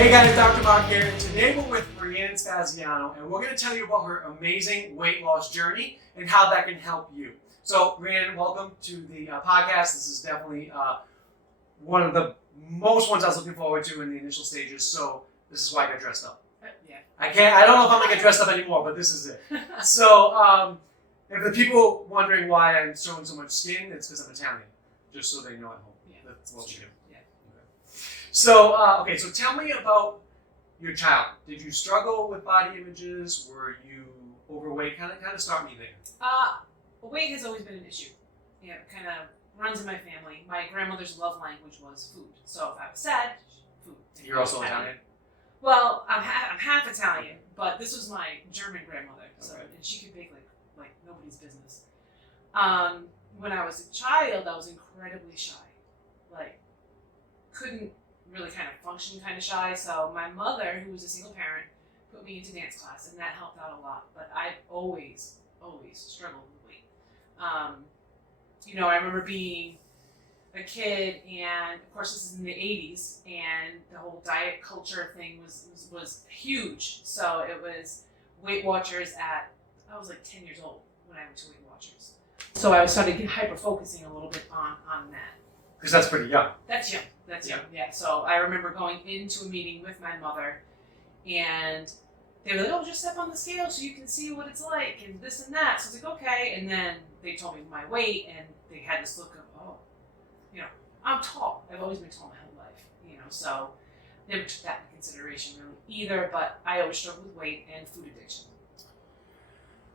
Hey guys, Dr. Marc here. Today we're with Rhiannon Spaziano, and we're going to tell you about her amazing weight loss journey and how that can help you. So, Rhiannon, welcome to the podcast. This is definitely one of the most ones I was looking forward to in the initial stages. So, this is why I got dressed up. Yeah. I don't know if I'm going to get dressed up anymore, but this is it. So, if the people wondering why I'm showing so much skin, it's because I'm Italian. Just so they know at home. Yeah, that's what we do. Yeah. So, okay, so tell me about your child. Did you struggle with body images? Were you overweight? Kind of start me there. Weight has always been an issue. Yeah, it kind of runs in my family. My grandmother's love language was food. So if I was sad, food. You're also Italian? Well, I'm half Italian, but this was my German grandmother, so Okay. and she could bake like nobody's business. When I was a child, I was incredibly shy, like couldn't really kind of function, kind of shy. So my mother, who was a single parent, put me into dance class, and that helped out a lot. But I always struggled with weight. I remember being a kid, and of course this is in the 80s, and the whole diet culture thing was huge. So it was Weight Watchers I was like 10 years old when I went to Weight Watchers. So I started hyper-focusing a little bit on that. Because that's pretty young. That's young, yeah. So I remember going into a meeting with my mother, and they were like, oh, just step on the scale so you can see what it's like, and this and that. So I was like, okay. And then they told me my weight, and they had this look of, I'm tall. I've always been tall my whole life, so never took that into consideration really either, but I always struggled with weight and food addiction.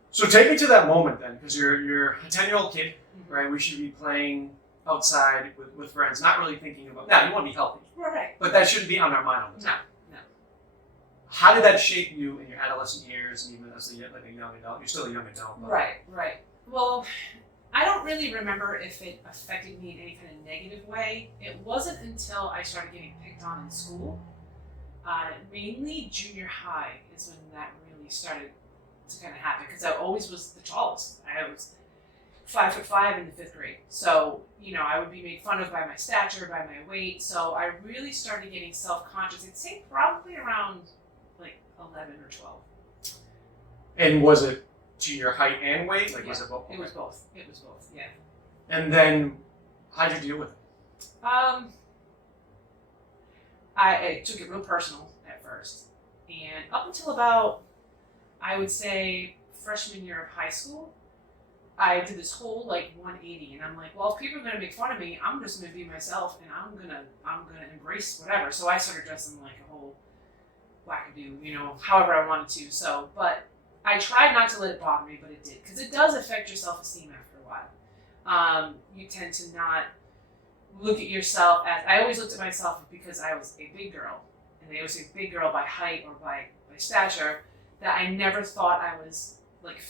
So take me to that moment then, because you're a 10-year-old kid, right? We should be playing outside with friends, not really thinking about, you want to be healthy. Right. But that shouldn't be on our mind all the time. No. How did that shape you in your adolescent years, and even as a young adult? You're still a young adult. But... Right. Well, I don't really remember if it affected me in any kind of negative way. It wasn't until I started getting picked on in school, mainly junior high is when that really started to kind of happen, because I always was the tallest. I was 5'5" in the 5th grade. So, I would be made fun of by my stature, by my weight. So I really started getting self-conscious. I'd say probably around like 11 or 12. And was it to your height and weight? Was it both? It was both. Yeah. And then, how'd you deal with it? I took it real personal at first. And up until about, I would say, freshman year of high school, I did this whole 180, and I'm like, well, if people are gonna make fun of me, I'm just gonna be myself, and I'm gonna embrace whatever. So I started dressing like a whole wackadoo, however I wanted to. So, but I tried not to let it bother me, but it did, because it does affect your self-esteem after a while. You tend to not look at yourself as, I always looked at myself because I was a big girl, and they always say big girl by height or by stature, that I never thought I was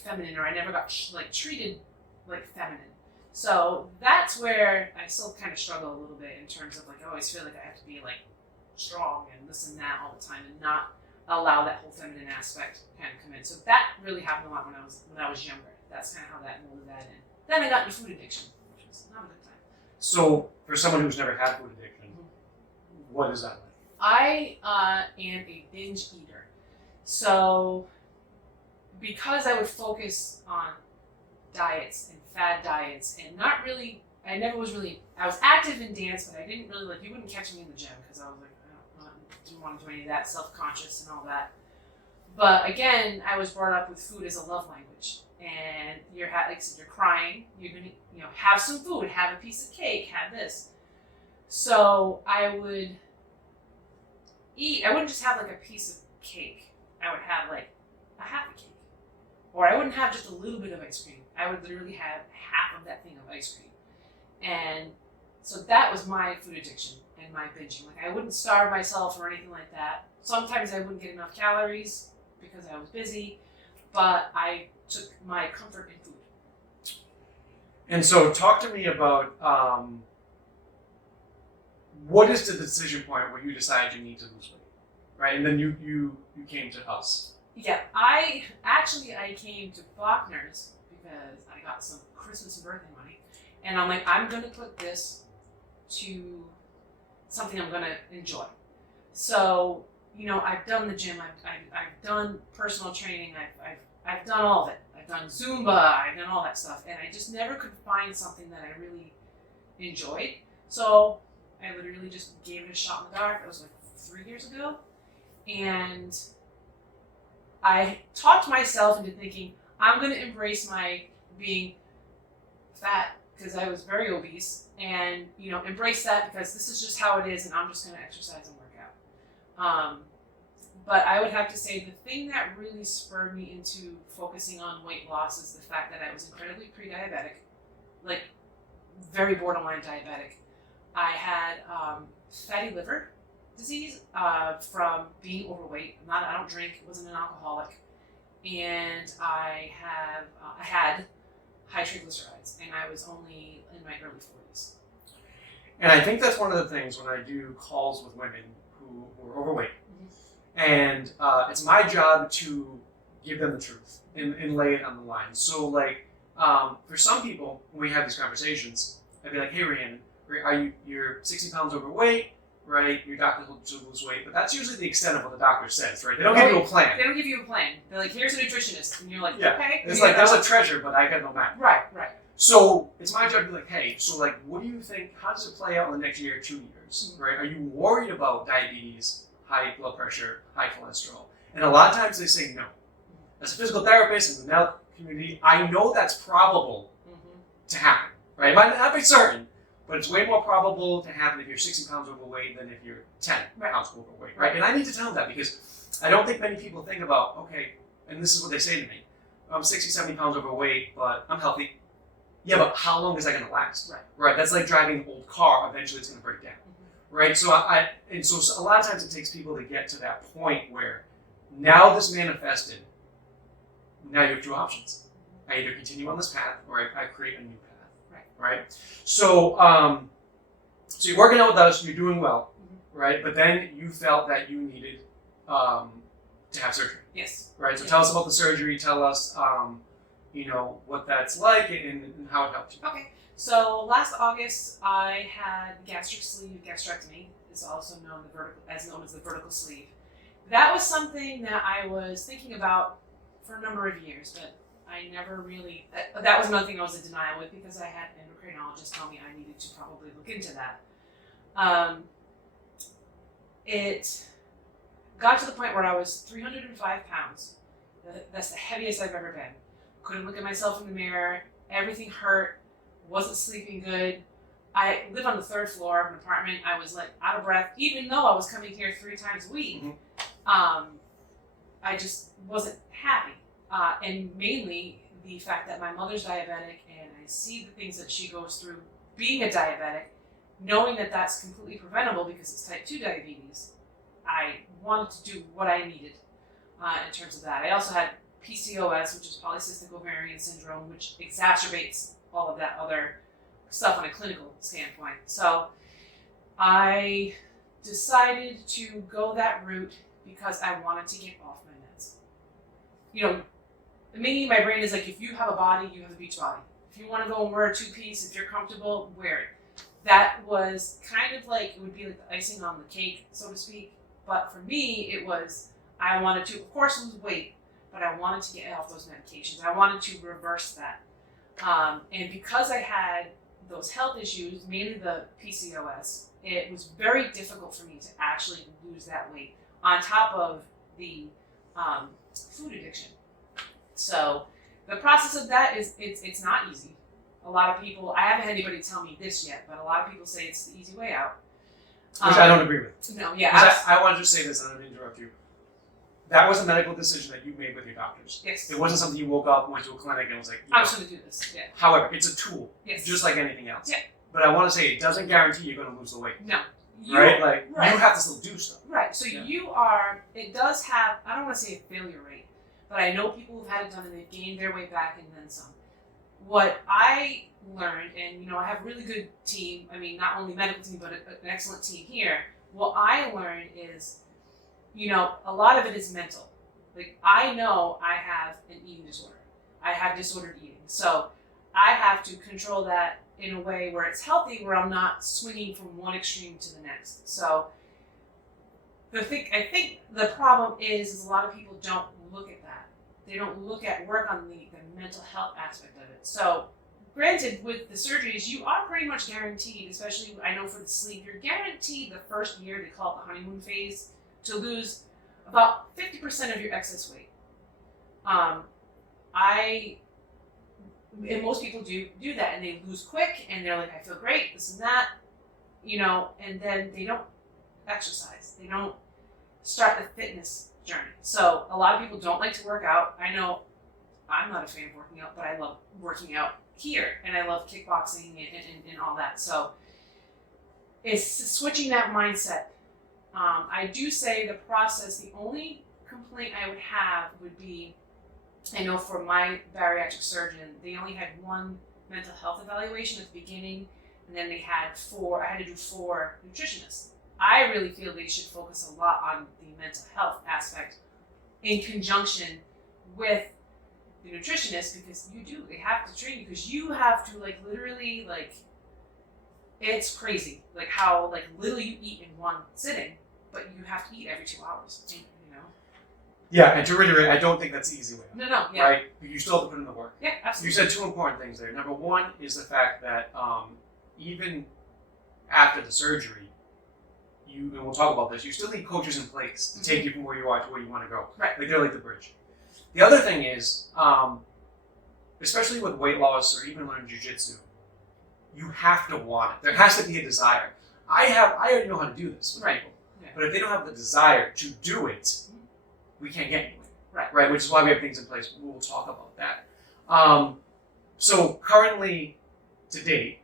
feminine, or I never got treated like feminine. So that's where I still kind of struggle a little bit in terms of I always feel like I have to be strong and this and that all the time, and not allow that whole feminine aspect kind of come in. So that really happened a lot when I was younger. That's kind of how that molded that in. Then I got into food addiction, which was not a good time. So for someone who's never had food addiction, what is that like? I am a binge eater. So because I would focus on diets and fad diets, and not really, I was active in dance, but I didn't really you wouldn't catch me in the gym, because I was didn't want to do any of that, self-conscious and all that. But again, I was brought up with food as a love language, and you're crying, you're gonna have some food, have a piece of cake, have this. So I would eat. I wouldn't just have a piece of cake. I would have a half a cake. Or I wouldn't have just a little bit of ice cream. I would literally have half of that thing of ice cream. And so that was my food addiction and my binging. I wouldn't starve myself or anything like that. Sometimes I wouldn't get enough calories because I was busy, but I took my comfort in food. And so talk to me about what is the decision point where you decide you need to lose weight, right? And then you came to us. Yeah, I came to Bochner's because I got some Christmas and birthday money, and I'm I'm gonna put this to something I'm gonna enjoy. So I've done the gym, I've done personal training, I've done all of it. I've done Zumba, I've done all that stuff, and I just never could find something that I really enjoyed. So I literally just gave it a shot in the dark. It was like 3 years ago, and I talked myself into thinking I'm going to embrace my being fat because I was very obese, and embrace that because this is just how it is, and I'm just going to exercise and work out. But I would have to say the thing that really spurred me into focusing on weight loss is the fact that I was incredibly pre-diabetic, like very borderline diabetic. I had fatty liver disease from being overweight. I don't drink. Wasn't an alcoholic, and I had high triglycerides, and I was only in my early 40s. And I think that's one of the things when I do calls with women who are overweight. And it's my job to give them the truth and lay it on the line. So for some people, when we have these conversations, I'd be like, hey, Rhiannon, you're 60 pounds overweight, right? Your doctor told you to lose weight, but that's usually the extent of what the doctor says, right? They don't give you a plan. They don't give you a plan. They're like, here's a nutritionist. And you're like, yeah. Okay. It's like, there's a treasure, but I got no map. Right. So it's my job to be like, hey, so what do you think, how does it play out in the next year, 2 years, right? Are you worried about diabetes, high blood pressure, high cholesterol? And a lot of times they say no. As a physical therapist in the medical community, I know that's probable to happen, right? It might not be certain, but it's way more probable to happen if you're 60 pounds overweight than if you're 10 pounds overweight, right? And I need to tell them that because I don't think many people think about, okay, and this is what they say to me, I'm 60, 70 pounds overweight, but I'm healthy. Yeah, but how long is that going to last? Right. That's like driving an old car. Eventually it's going to break down. Right, so so a lot of times it takes people to get to that point where now this manifested. Now you have two options. I either continue on this path or I create a new path. Right. So so you're working out with us. You're doing well, right? But then you felt that you needed to have surgery. Yes. Right. So tell us about the surgery. Tell us what that's like and how it helped you. Okay. So last August, I had gastric sleeve gastrectomy. It's also known as the vertical sleeve. That was something that I was thinking about for a number of years, but I never really. That was another thing I was in denial with because I had an endocrinologist tell me I needed to probably look into that. It got to the point where I was 305 pounds. That's the heaviest I've ever been. Couldn't look at myself in the mirror. Everything hurt. Wasn't sleeping good. I live on the 3rd floor of an apartment. I was out of breath, even though I was coming here 3 times a week. I just wasn't happy. And mainly the fact that my mother's diabetic and I see the things that she goes through being a diabetic, knowing that that's completely preventable because it's type 2 diabetes, I wanted to do what I needed in terms of that. I also had PCOS, which is polycystic ovarian syndrome, which exacerbates all of that other stuff on a clinical standpoint. So I decided to go that route because I wanted to get off my meds. Me, my brain is like, if you have a body, you have a beach body. If you want to go and wear a 2-piece, if you're comfortable, wear it. That was kind of like, it would be like the icing on the cake, so to speak. But for me, it was, I wanted to, of course, lose weight, but I wanted to get off those medications. I wanted to reverse that. And because I had those health issues, mainly the PCOS, it was very difficult for me to actually lose that weight on top of the food addiction. So the process of that is, it's not easy. A lot of people, I haven't had anybody tell me this yet, but a lot of people say it's the easy way out. Which I don't agree with. No, yeah. I want to just say this, and I'm going to interrupt you. That was a medical decision that you made with your doctors. Yes. It wasn't something you woke up, went to a clinic, and was like, I'm just going to do this. Yeah. However, it's a tool. Yes. Just like anything else. Yeah. But I want to say it doesn't guarantee you're going to lose the weight. No. Right? You have to still do stuff. Right. So it does have, I don't want to say a failure rate, but I know people who've had it done and they've gained their weight back and then some. What I learned, and I have a really good team, not only medical team, but an excellent team here. What I learned is, a lot of it is mental. Like, I know I have an eating disorder. I have disordered eating. So I have to control that in a way where it's healthy, where I'm not swinging from one extreme to the next. So I think the problem is a lot of people don't look at that. They don't work on the mental health aspect of it. So granted, with the surgeries, you are pretty much guaranteed, especially I know for the sleep, you're guaranteed the first year, they call it the honeymoon phase, to lose about 50% of your excess weight. And most people do that, and they lose quick, and they're like, I feel great, this and that, and then they don't exercise. They don't start the fitness journey. So a lot of people don't like to work out. I know I'm not a fan of working out, but I love working out here, and I love kickboxing and all that. So it's switching that mindset. I do say the process, the only complaint I would have would be, I know for my bariatric surgeon, they only had one mental health evaluation at the beginning, and then I had to do 4 nutritionists. I really feel they should focus a lot on the mental health aspect in conjunction with the nutritionist, because they have to train you, because you have to literally it's crazy how little you eat in one sitting, but you have to eat every 2 hours. Yeah, and to reiterate, I don't think that's the easy way. No, yeah. Right? You still have to put in the work. Yeah, absolutely. You said 2 important things there. Number 1 is the fact that even after the surgery, and we'll talk about this, you still need coaches in place to take you from where you are to where you want to go. Right. They're like the bridge. The other thing is, especially with weight loss or even learning jiu-jitsu, you have to want it. There has to be a desire. I already know how to do this with people. Yeah. But if they don't have the desire to do it, we can't get anywhere. Right. Which is why we have things in place. We'll talk about that. So currently, to date,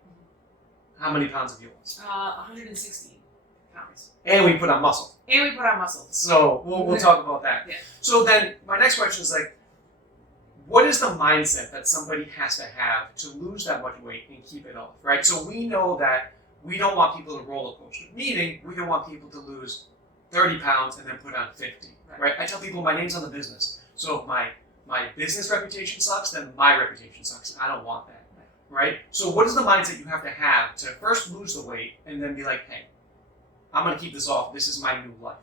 how many pounds have you lost? 116 pounds. And we put on muscle. So we'll talk about that. Yeah. So then my next question is what is the mindset that somebody has to have to lose that much weight and keep it off, right? So we know that we don't want people to roller coaster, meaning we don't want people to lose 30 pounds and then put on 50, right? I tell people my name's on the business. So if my business reputation sucks, then my reputation sucks. I don't want that, right? So what is the mindset you have to first lose the weight and then be like, hey, I'm going to keep this off. This is my new life.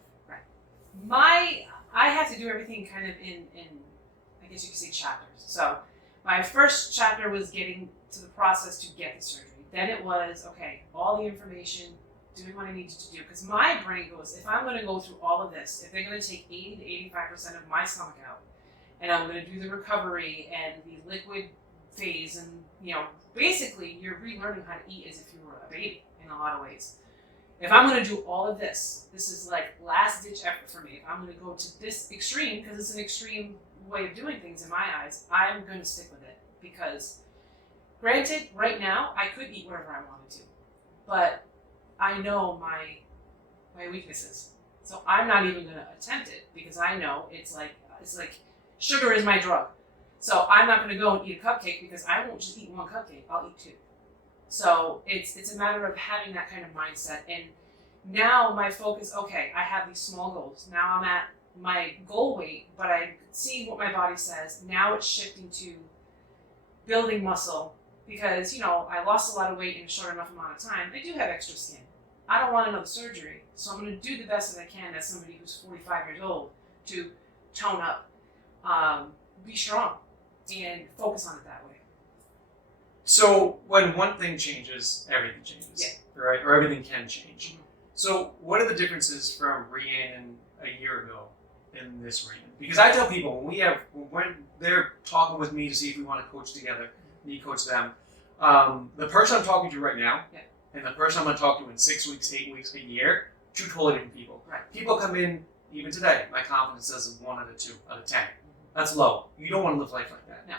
Right. I have to do everything kind of in I guess you could say chapters. So my first chapter was getting to the process to get the surgery. Then it was, okay, all the information, doing what I needed to do. Because my brain goes, if I'm going to go through all of this, if they're going to take 80 to 85% of my stomach out, and I'm going to do the recovery and the liquid phase, and basically you're relearning how to eat as if you were a baby in a lot of ways. If I'm going to do all of this is last ditch effort for me. If I'm going to go to this extreme, because it's an extreme way of doing things in my eyes, I'm going to stick with it. Because granted, right now, I could eat whatever I wanted to, but I know my weaknesses. So I'm not even going to attempt it, because I know it's like sugar is my drug. So I'm not going to go and eat a cupcake, because I won't just eat 1 cupcake, I'll eat 2. So it's a matter of having that kind of mindset. And now my focus, okay, I have these small goals. Now I'm at my goal weight, but I see what my body says. Now it's shifting to building muscle, because, I lost a lot of weight in a short enough amount of time. I do have extra skin. I don't want another surgery. So I'm going to do the best that I can as somebody who's 45 years old to tone up, be strong, and focus on it that way. So when one thing changes, everything changes, right? Or everything can change. Mm-hmm. So what are the differences from Rhiannon a year ago in this Rhiannon? Because I tell people when they're talking with me to see if we want to coach together, me coach them, the person I'm talking to right now and the person I'm going to talk to in 6 weeks, 8 weeks, a year, 2 totally different people. Right. People come in, even today, my confidence says 1 out of 2 out of 10. That's low. You don't want to live life like that. No.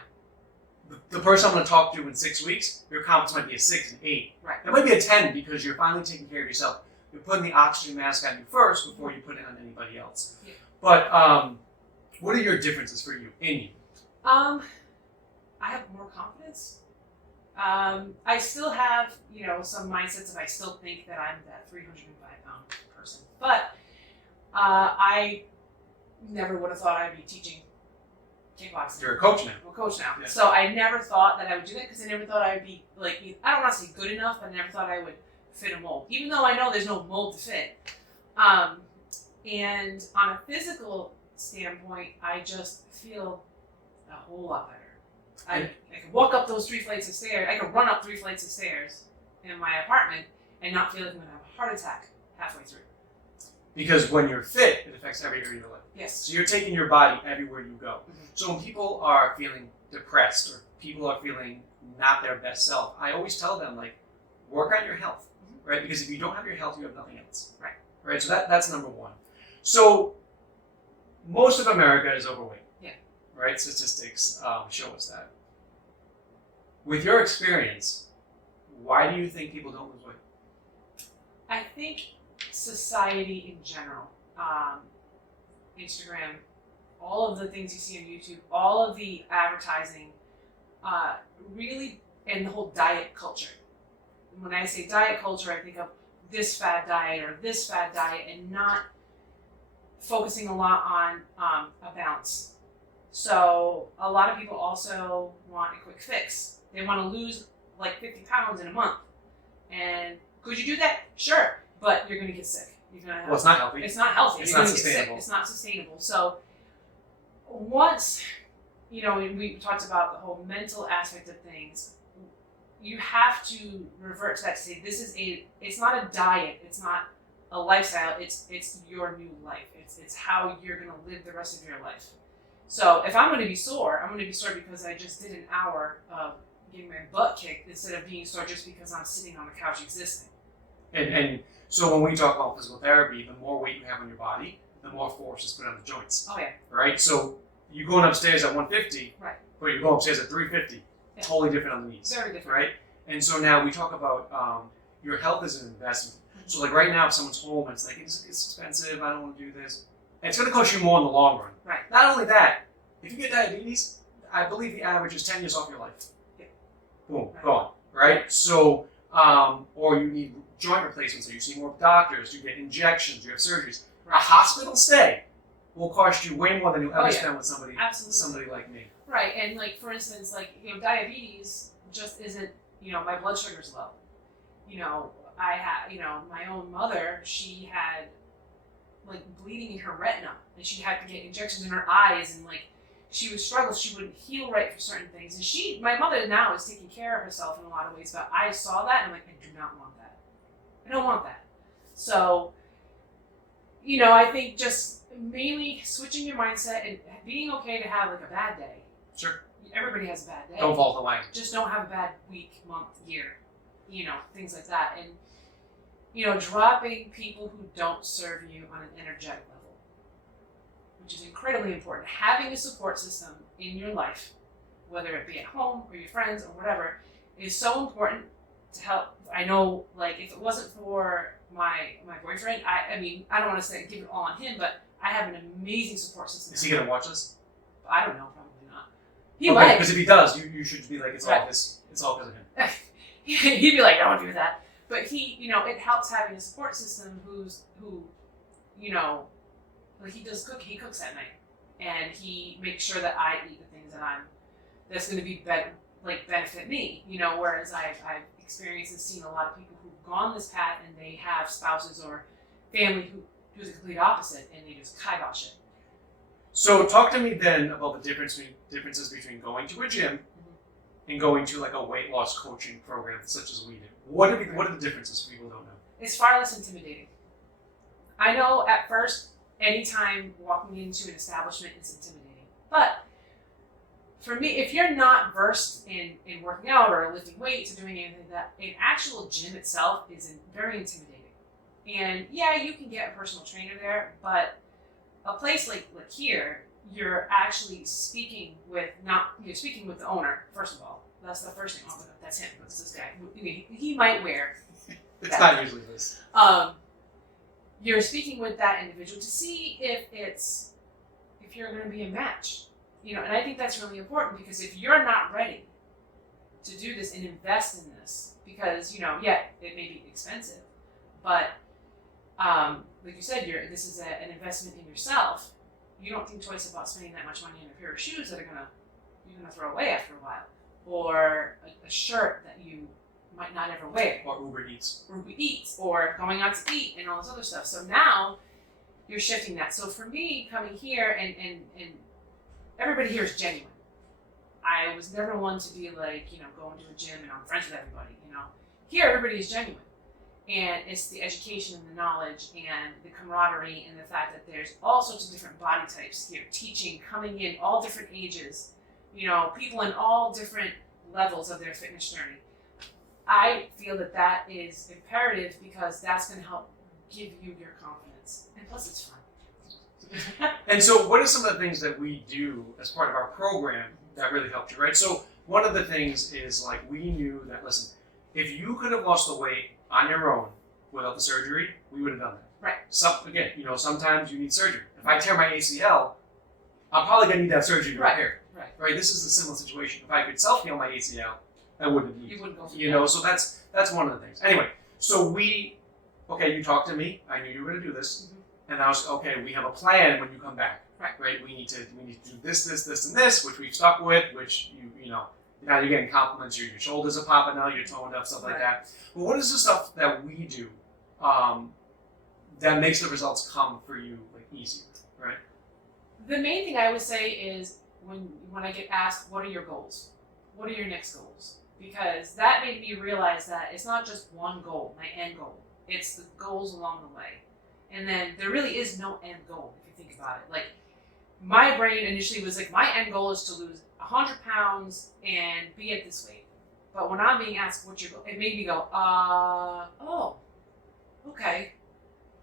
The person I'm going to talk to in 6 weeks, your confidence might be a 6 and 8. Right. It might be a 10 because you're finally taking care of yourself. You're putting the oxygen mask on you first before you put it on anybody else. Yeah. But what are your differences for you, in you? I have more confidence. I still have, some mindsets, and I still think that I'm that 305-pound person. But I never would have thought I'd be teaching kickboxing. You're a coach now. I'm a coach now. Yeah. So I never thought that I would do that, because I never thought I would be, I don't want to say good enough, but I never thought I would fit a mold. Even though I know there's no mold to fit. And on a physical standpoint, I just feel a whole lot better. I could walk up those 3 flights of stairs. I could run up 3 flights of stairs in my apartment and not feel like I'm going to have a heart attack halfway through. Because when you're fit, it affects every area of your life. Yes. So you're taking your body everywhere you go. Mm-hmm. So when people are feeling depressed or people are feeling not their best self, I always tell them, like, work on your health, right? Because if you don't have your health, you have nothing else. Right. Right? So that's number one. So most of America is overweight. Yeah. Right? Statistics show us that. With your experience, why do you think people don't lose weight? I think society in general, Instagram, all of the things you see on YouTube, all of the advertising, really, and the whole diet culture. When I say diet culture, I think of this fad diet or this fad diet, and not focusing a lot on a balance. So a lot of people also want a quick fix. They want to lose like 50 pounds in a month. And could you do that? Sure, but you're going to get sick. You're going to have, Well, it's not healthy. It's not healthy. It's You're not gonna get sick. sustainable. It's not sustainable. So once, we talked about the whole mental aspect of things, you have to revert to that to say it's not a diet, it's not a lifestyle, it's your new life. It's how you're going to live the rest of your life. So if I'm going to be sore, I'm going to be sore because I just did an hour of getting my butt kicked instead of being sore just because I'm sitting on the couch existing. And so when we talk about physical therapy, the more weight you have on your body, the more force is put on the joints. Oh yeah. Right? So you're going upstairs at 150, right, but you're going upstairs at 350. Yeah. Totally different on the knees. Very different. Right? And so now we talk about your health is an investment. Mm-hmm. So like right now, if someone's home, it's like, it's expensive, I don't want to do this. It's going to cost you more in the long run. Right. Not only that, if you get diabetes, I believe the average is 10 years off your life. Yeah. Boom, gone. Right? So, or you need joint replacements, so you see more doctors, you get injections, you have surgeries. Right. A hospital stay will cost you way more than you ever spend with somebody like me. Right, and like for instance, diabetes just isn't, my blood sugar's low. I had, my own mother, she had like bleeding in her retina, and she had to get injections in her eyes, and like she would struggle. She wouldn't heal right for certain things, and my mother now is taking care of herself in a lot of ways. But I saw that, and I'm like, I do not want that. I don't want that. So, I think just mainly switching your mindset and being okay to have like a bad day. Sure. Everybody has a bad day. Don't fall the line. Just don't have a bad week, month, year, things like that. And, dropping people who don't serve you on an energetic level, which is incredibly important. Having a support system in your life, whether it be at home or your friends or whatever, is so important to help. I know, like, if it wasn't for my boyfriend, I mean, I don't want to say give it all on him, but I have an amazing support system. Is he going to watch this? I don't know, probably not. He might. Because if he does, you should be like, it's all because of him. He'd be like, I don't do that. But he, it helps having a support system who, like he does cook. He cooks at night, and he makes sure that I eat the things that's going to be benefit me. Whereas I've experienced and seen a lot of people who've gone this path and they have spouses or family who do the complete opposite, and they just kibosh it. So talk to me then about the differences between going to a gym and going to like a weight loss coaching program such as we do. What are the differences people don't know? It's far less intimidating. I know at first, anytime walking into an establishment, it's intimidating. But for me, if you're not versed in working out or lifting weights or doing anything like that, an actual gym itself is very intimidating. And yeah, you can get a personal trainer there, but a place like here, you're actually speaking with the owner, first of all. That's the first thing. Oh, that's him. That's this guy. He might wear. It's not usually this. You're speaking with that individual to see if you're going to be a match. And I think that's really important, because if you're not ready to do this and invest in this, because it may be expensive, but like you said, this is an investment in yourself. You don't think twice about spending that much money on a pair of shoes that you're gonna throw away after a while, or a shirt that you might not ever wear, or Uber Eats, or going out to eat and all this other stuff. So now you're shifting that. So for me, coming here and everybody here is genuine. I was never one to be like, going to a gym and I'm friends with everybody, Here, everybody is genuine. And it's the education and the knowledge and the camaraderie and the fact that there's all sorts of different body types here, teaching, coming in, all different ages, people in all different levels of their fitness journey. I feel that is imperative because that's going to help give you your confidence. And plus, it's fun. And so what are some of the things that we do as part of our program that really helped you, right? So one of the things is like we knew that, listen, if you could have lost the weight on your own without the surgery, we would have done that. Right. Again, sometimes you need surgery. If I tear my ACL, I'm probably going to need that surgery to repair. Right. This is a similar situation. If I could self-heal my ACL, I wouldn't need it. You wouldn't go through that. So that's one of the things. Anyway, so you talked to me. I knew you were going to do this. Mm-hmm. And I was, okay, we have a plan when you come back. Right. We need to do this, and this, which we've stuck with, which now you're getting compliments, your shoulders are popping out, you're toned up, stuff like that. But what is the stuff that we do that makes the results come for you easier, right? The main thing I would say is when I get asked, what are your goals? What are your next goals? Because that made me realize that it's not just one goal, my end goal. It's the goals along the way. And then there really is no end goal if you think about it. Like, my brain initially was like, my end goal is to lose 100 pounds and be at this weight. But when I'm being asked what's your goal, it made me go, oh, okay.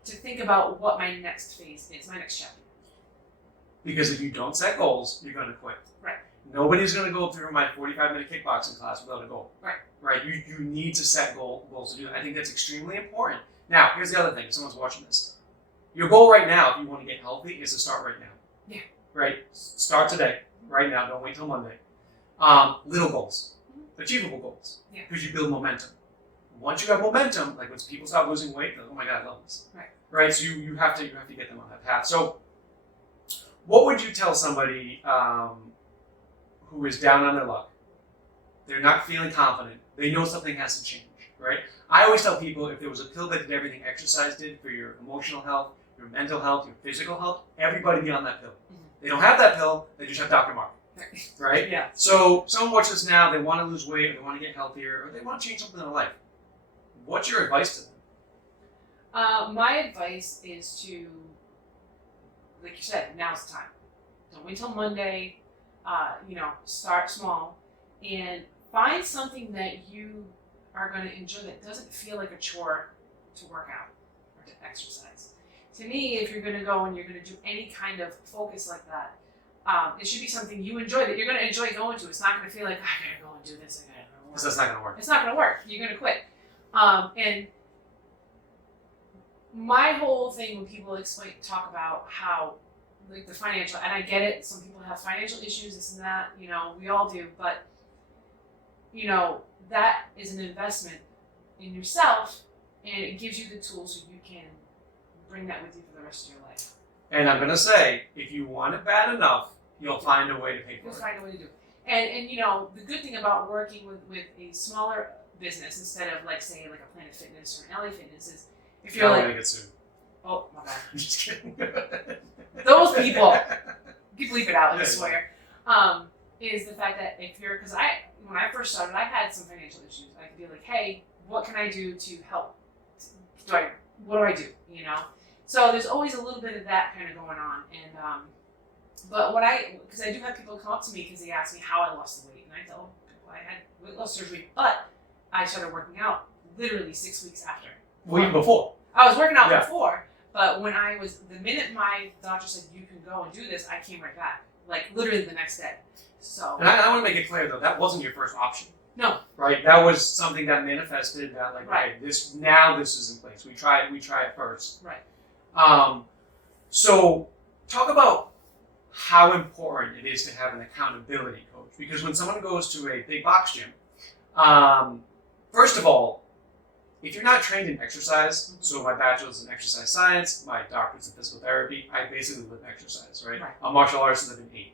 To think about what my next phase is, my next chapter. Because if you don't set goals, you're going to quit. Right. Nobody's going to go through my 45-minute kickboxing class without a goal. Right. You need to set goals to do that. I think that's extremely important. Now, here's the other thing. If someone's watching this. Your goal right now, if you want to get healthy, is to start right now. Yeah. Right? Start today. Right now. Don't wait till Monday. Little goals. Achievable goals. Yeah. Because you build momentum. Once you have momentum, like when people start losing weight, they're like, oh my God, I love this. Right? So you have to get them on that path. So what would you tell somebody who is down on their luck? They're not feeling confident. They know something has to change, right? I always tell people if there was a pill that did everything exercise did for your emotional health, your mental health, your physical health, everybody be on that pill. Mm-hmm. They don't have that pill, they just have Dr. Marc. Right? Yeah. So someone watches this now, they want to lose weight, or they want to get healthier, or they want to change something in their life. What's your advice to them? My advice is to, like you said, now's the time. Don't wait till Monday. Start small and find something that you are going to enjoy that doesn't feel like a chore to work out or to exercise. To me, if you're going to go and you're going to do any kind of focus like that, it should be something you enjoy, that you're going to enjoy going to. It's not going to feel like, I got to go and do this. Because that's not going to work. It's not going to work. You're going to quit. And my whole thing when people talk about how, like the financial, and I get it, some people have financial issues, this and that, we all do, but, that is an investment in yourself, and it gives you the tools so you can bring that with you for the rest of your life. And I'm going to say, if you want it bad enough, you'll find a way to pay for it. You'll find a way to do it. And the good thing about working with a smaller business instead of, like, say, like a Planet Fitness or an LA Fitness is, if you're going to get sued. Oh, my bad. I'm just kidding. Those people, you bleep it out, I swear, is the fact that because when I first started, I had some financial issues. I could be like, hey, what can I do to help? What do I do? So there's always a little bit of that kind of going on. And, but because I do have people come up to me because they ask me how I lost the weight. And I tell them I had weight loss surgery, but I started working out literally 6 weeks after. Well, even before. I was working out before. But the minute my doctor said, you can go and do this, I came right back. Like, literally the next day. So. And I want to make it clear, though, that wasn't your first option. No. Right? That was something that manifested that, like, right. Okay, this is in place. We try it first. Right. So, talk about how important it is to have an accountability coach. Because when someone goes to a big box gym, first of all, if you're not trained in exercise, so my bachelor's in exercise science, my doctorate's in physical therapy, I basically live exercise, right? I'm martial artist and I've been 8.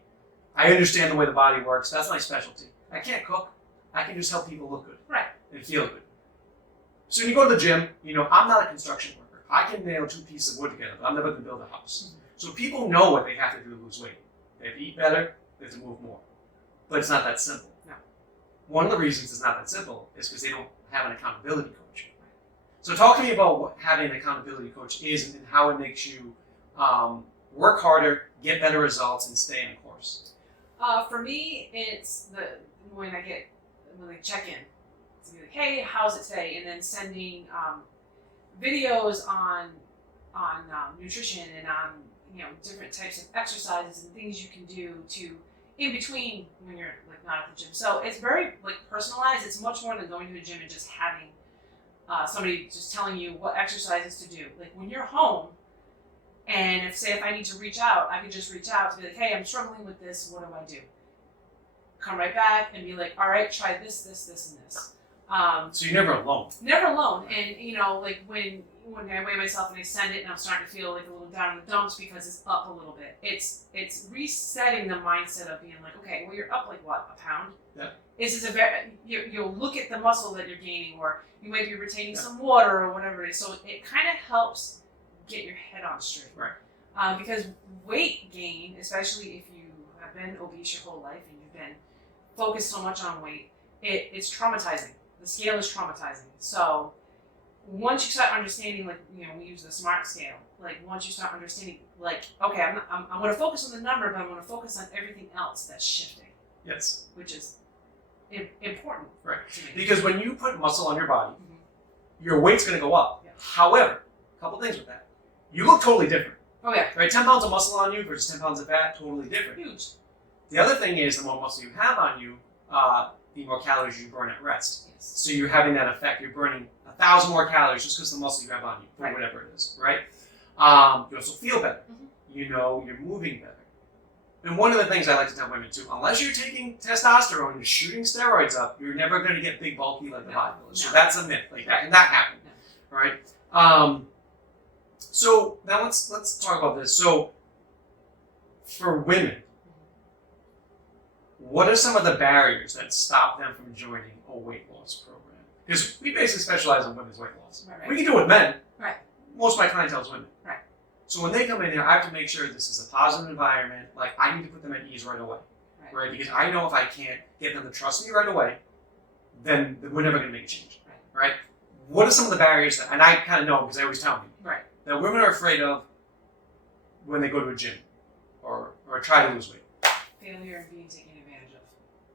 I understand the way the body works. That's my specialty. I can't cook. I can just help people look good. Right. And feel good. So when you go to the gym, I'm not a construction worker. I can nail 2 pieces of wood together, but I'm never going to build a house. So people know what they have to do to lose weight. They have to eat better, they have to move more. But it's not that simple. No. One of the reasons it's not that simple is because they don't have an accountability coach. So talk to me about what having an accountability coach is and how it makes you work harder, get better results, and stay on course. For me, it's when they check in, to be like, hey, how's it today? And then sending videos on nutrition and on different types of exercises and things you can do to in between when you're like not at the gym. So it's very like personalized. It's much more than going to a gym and just having somebody just telling you what exercises to do. Like when you're home, and if I need to reach out, I can just reach out to be like, hey, I'm struggling with this. What do I do? Come right back and be like, all right, try this, this, this, and this. So you're never alone. Never alone. And like when I weigh myself and I send it and I'm starting to feel like a little down in the dumps because it's up a little bit. It's resetting the mindset of being like, okay, well you're up like what, a pound? Yeah. This is you'll look at the muscle that you're gaining, or you might be retaining some water or whatever it is. So it kind of helps get your head on straight. Right. Because weight gain, especially if you have been obese your whole life and you've been focused so much on weight, it's traumatizing. The scale is traumatizing. So once you start understanding, like, we use the SMART scale. Like once you start understanding, like, okay, I'm going to focus on the number, but I'm going to focus on everything else that's shifting. Yes. Which is important. Right. To me. Because when you put muscle on your body, your weight's going to go up. Yeah. However, a couple things with that. You look totally different. Oh yeah. Right? 10 pounds of muscle on you versus 10 pounds of fat, totally different. Huge. The other thing is the more muscle you have on you, the more calories you burn at rest. Yes. So you're having that effect. You're burning 1,000 more calories just because of the muscle you have on you, or Right. whatever it is, right? You also feel better. You're moving better. And one of the things I like to tell women too, unless you're taking testosterone and shooting steroids up, you're never going to get big, bulky like the bodybuilders. So that's a myth. Like, that cannot happen, right? So now let's talk about this. So for women, what are some of the barriers that stop them from joining a weight loss program? Because we basically specialize in women's weight loss. Right. We can do it with men. Right. Most of my clientele is women. Right. So when they come in here, I have to make sure this is a positive environment. Like, I need to put them at ease right away. Right? Because I know if I can't get them to trust me right away, then we're never going to make a change. Right? What are some of the barriers that, and I kind of know because they always tell me, that women are afraid of when they go to a gym or try to lose weight? Failure and being taken advantage of.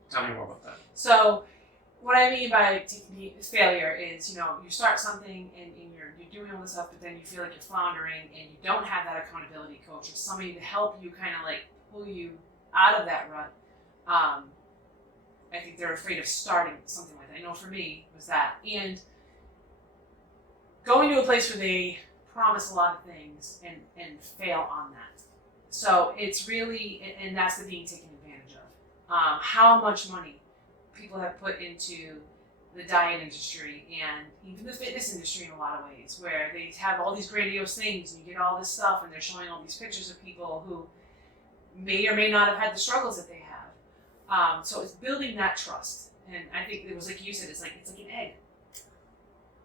Tell me more about that. So what I mean by failure is, you start something and you're doing all this stuff, but then you feel like you're floundering and you don't have that accountability coach or somebody to help you kind of like pull you out of that rut. I think they're afraid of starting something like that. I know for me it was that. And going to a place where they promise a lot of things and fail on that. So it's really, and that's the being taken advantage of. How much money people have put into the diet industry and even the fitness industry in a lot of ways, where they have all these grandiose things and you get all this stuff and they're showing all these pictures of people who may or may not have had the struggles that they have. So it's building that trust. And I think it was like you said, it's like an egg.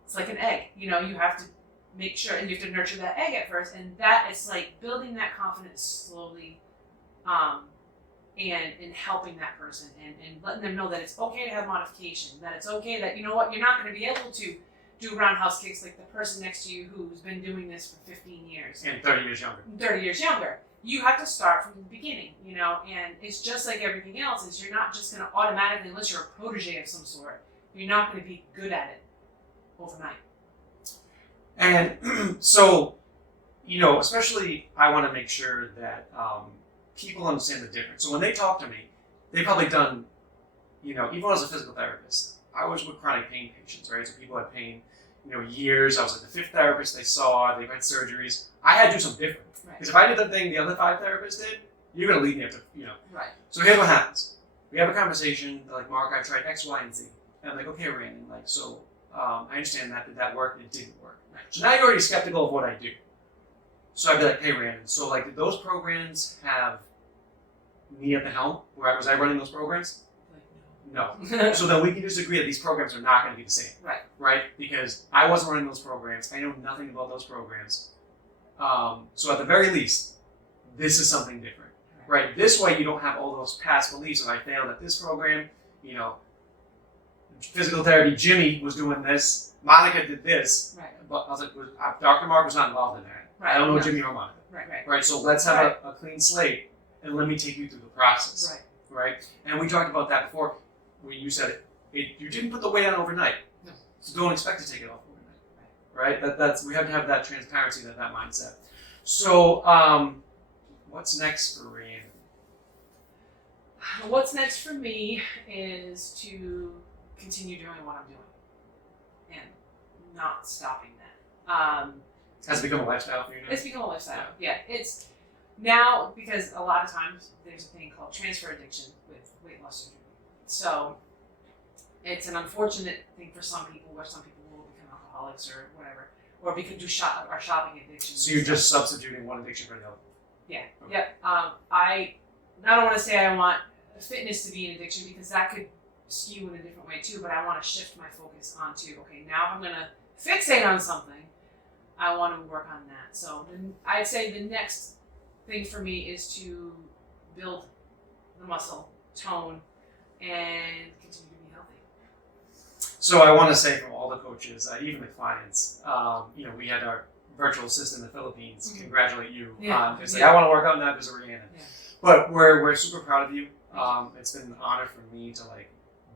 It's like an egg. You have to make sure, and you have to nurture that egg at first, and that it's like building that confidence slowly, and helping that person and letting them know that it's okay to have modification, that it's okay that, you're not going to be able to do roundhouse kicks like the person next to you who's been doing this for 15 years. And 30 years younger. 30 years younger. You have to start from the beginning, and it's just like everything else, is you're not just going to automatically, unless you're a protege of some sort, you're not going to be good at it overnight. And so, especially I want to make sure that people understand the difference. So when they talk to me, they've probably done, even when I was a physical therapist, I was with chronic pain patients, right? So people had pain, years. I was like the 5th therapist they saw. They've had surgeries. I had to do something different. Because if I did the thing the other 5 therapists did, you're going to leave me after, Right. So here's what happens. We have a conversation. They're like, Mark, I tried X, Y, and Z. And I'm like, okay, Rhiannon, I understand that. Did that work? It didn't work. So now you're already skeptical of what I do. So I'd be like, hey, Rhiannon, so did those programs have me at the helm? Was I running those programs? No. So then we can just agree that these programs are not going to be the same. Right. Right? Because I wasn't running those programs. I know nothing about those programs. So at the very least, this is something different. Right? This way you don't have all those past beliefs of I failed at this program, you know, physical therapy, Jimmy was doing this, Monica did this. Right. But I was like, Dr. Mark was not involved in that. Right. I don't know No. Jimmy or Monica. Right. Right? So let's have a clean slate and let me take you through the process. Right? And we talked about that before when you said you didn't put the weight on overnight. No. So don't expect to take it off overnight. Right? That's we have to have that transparency, that mindset. So what's next for Rhiannon? What's next for me is to continue doing what I'm doing and not stopping that. Has it become a lifestyle for you now? It's become a lifestyle. Yeah. It's now because a lot of times there's a thing called transfer addiction with weight loss surgery. So it's an unfortunate thing for some people where some people will become alcoholics or whatever, or we could do shopping addiction. So you're just substituting one addiction for the other? Yeah. Okay. Yep. I don't want to say I want fitness to be an addiction because that could skew in a different way too, but I want to shift my focus onto, okay, now if I'm going to fixate on something, I want to work on that. So I'd say the next thing for me is to build the muscle, tone, and continue to be healthy. So I want to say from all the coaches, even the clients, you know, we had our virtual assistant in the Philippines congratulate you. It's like, I want to work out now because of Rhiannon. Yeah. But we're super proud of you. It's been an honor for me to like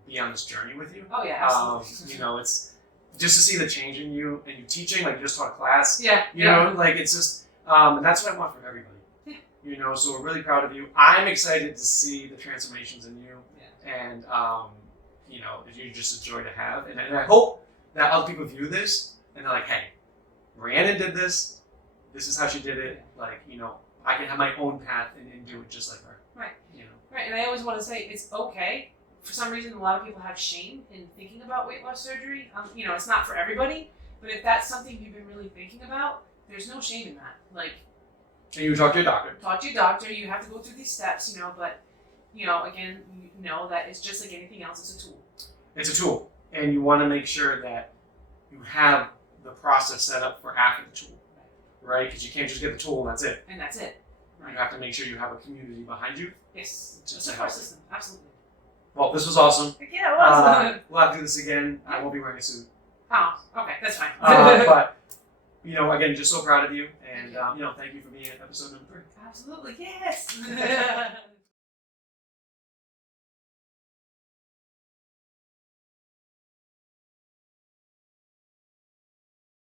be on this journey with you. Oh yeah, absolutely. You know, it's just to see the change in you and you teaching, like you just taught a class. Yeah. You know, like it's just, and that's what I want for everybody. Yeah. You know, so we're really proud of you. I'm excited to see the transformations in you. Yeah. And, you know, you're just a joy to have. And I hope that other people view this and they're like, hey, Rhiannon did this. This is how she did it. Like, you know, I can have my own path and do it just like her. Right. You know. Right, and I always want to say it's okay. For some reason, a lot of people have shame in thinking about weight loss surgery. You know, it's not for everybody, but if that's something you've been really thinking about, there's no shame in that. Like, and you talk to your doctor. Talk to your doctor. You have to go through these steps, you know. But, you know, again, you know that it's just like anything else. It's a tool. It's a tool, and you want to make sure that you have the process set up for after the tool, right? Because you can't just get the tool and that's it. And that's it. Right. You have to make sure you have a community behind you. Yes. To support system. Absolutely. Well, this was awesome. Yeah, it was. We'll have to do this again. I won't be wearing a suit. Oh, okay, that's fine. But, you know, again, just so proud of you. And, you know, thank you for being at episode number 3. Absolutely, yes.